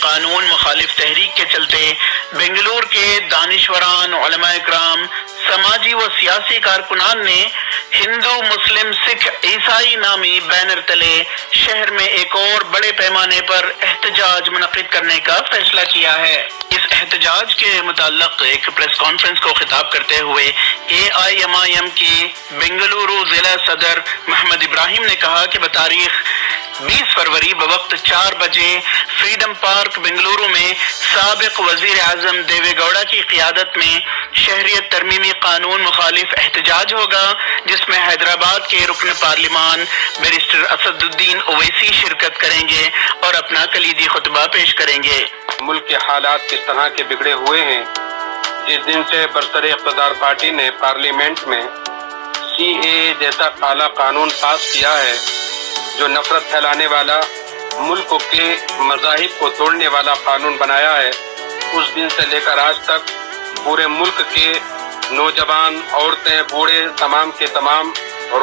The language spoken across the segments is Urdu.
قانون مخالف تحریک کے چلتے بنگلور کے دانشوران، علماء کرام، سماجی و سیاسی کارکنان نے ہندو، مسلم، سکھ، عیسائی نامی بینر تلے شہر میں ایک اور بڑے پیمانے پر احتجاج منعقد کرنے کا فیصلہ کیا ہے۔ اس احتجاج کے متعلق ایک پریس کانفرنس کو خطاب کرتے ہوئے AIMIM کے بنگلورو ضلع صدر محمد ابراہیم نے کہا کہ بتاریخ 20 فروری بوقت 4 بجے فریڈم پارک بنگلورو میں سابق وزیر اعظم دیوے گوڑا کی قیادت میں شہریت ترمیمی قانون مخالف احتجاج ہوگا، جس میں حیدرآباد کے رکن پارلیمان بیرسٹر اسد الدین اویسی شرکت کریں گے اور اپنا کلیدی خطبہ پیش کریں گے۔ ملک کے حالات کس طرح کے بگڑے ہوئے ہیں، جس دن سے برسر اقتدار پارٹی نے پارلیمنٹ میں CAA جیسا کالا قانون پاس کیا ہے جو نفرت پھیلانے والا، ملک کے مذاہب کو توڑنے والا قانون بنایا ہے، اس دن سے لے کر آج تک پورے ملک کے نوجوان، عورتیں، بوڑھے تمام کے تمام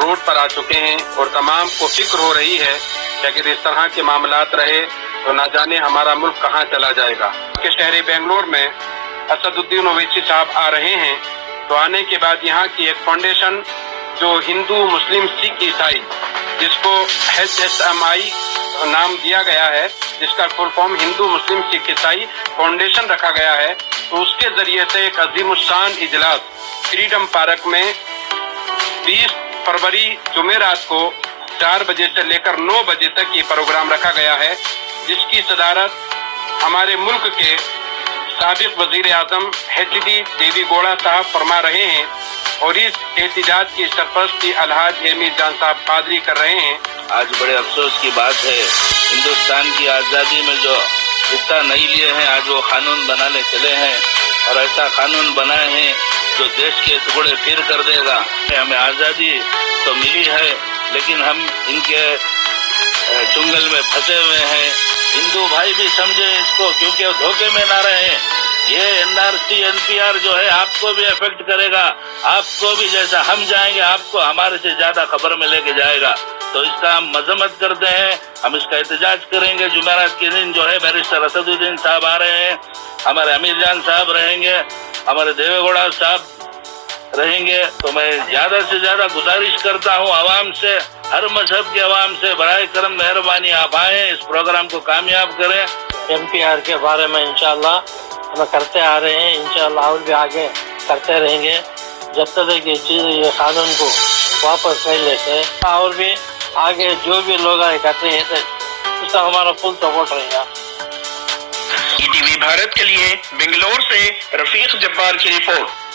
روڈ پر آ چکے ہیں اور تمام کو فکر ہو رہی ہے کہ اگر اس طرح کے معاملات رہے تو نہ جانے ہمارا ملک کہاں چلا جائے گا۔ کہ شہر بنگلور میں اسد الدین اویسی صاحب آ رہے ہیں تو آنے کے بعد یہاں کی ایک فاؤنڈیشن جو ہندو، مسلم، سکھ، عیسائی، جس کو HSMI نام دیا گیا ہے، جس کا فل فارم ہندو، مسلم، سکھ، عیسائی فاؤنڈیشن رکھا گیا ہے، تو اس کے ذریعے سے ایک عظیم الشان اجلاس فریڈم پارک میں 20 فروری جمعرات کو 4 بجے سے لے کر 9 بجے تک یہ پروگرام رکھا گیا ہے، جس کی صدارت ہمارے ملک کے سابق وزیر اعظم HD دیوی گوڑا صاحب فرما رہے ہیں اور اس احتجاج کی سرپرستی الحاج امیر جان صاحب قادری کر رہے ہیں۔ آج بڑے افسوس کی بات ہے، ہندوستان کی آزادی میں جو حصہ نہیں لیے ہیں، آج وہ قانون بنانے چلے ہیں اور ایسا قانون بنائے ہیں جو دیش کے ٹکڑے پھیر کر دے گا۔ ہمیں آزادی تو ملی ہے لیکن ہم ان کے چنگل میں پھنسے ہوئے ہیں۔ ہندو بھائی بھی سمجھیں اس کو، کیونکہ دھوکے میں نہ رہیں۔ یہ NRC NPR جو ہے آپ کو بھی افیکٹ کرے گا، آپ کو بھی، جیسا ہم جائیں گے آپ کو ہمارے سے زیادہ خبر میں لے کے جائے گا۔ تو اس کا ہم مذمت کرتے ہیں، ہم اس کا احتجاج کریں گے۔ جمعرات کے دن جو ہے بیرسٹر اسد الدین صاحب آ رہے ہیں، ہمارے امیر جان صاحب رہیں گے، ہمارے دیوے گوڑا صاحب رہیں گے۔ تو میں زیادہ سے زیادہ گزارش کرتا ہوں عوام سے، ہر مذہب کے عوام سے، برائے کرم مہربانی آپ آئیں، اس پروگرام کو کامیاب کریں۔ NPR کے بارے میں انشاءاللہ ہم کرتے آ رہے ہیں، انشاءاللہ اور بھی آگے کرتے رہیں گے جب تک یہ قانون کو واپس نہیں لیتے، اور بھی آگے جو بھی لوگ کرتے ہیں اس کا ہمارا فل سپورٹ رہے گا۔ ETV بھارت کے لیے بنگلور سے رفیق جبار کی رپورٹ۔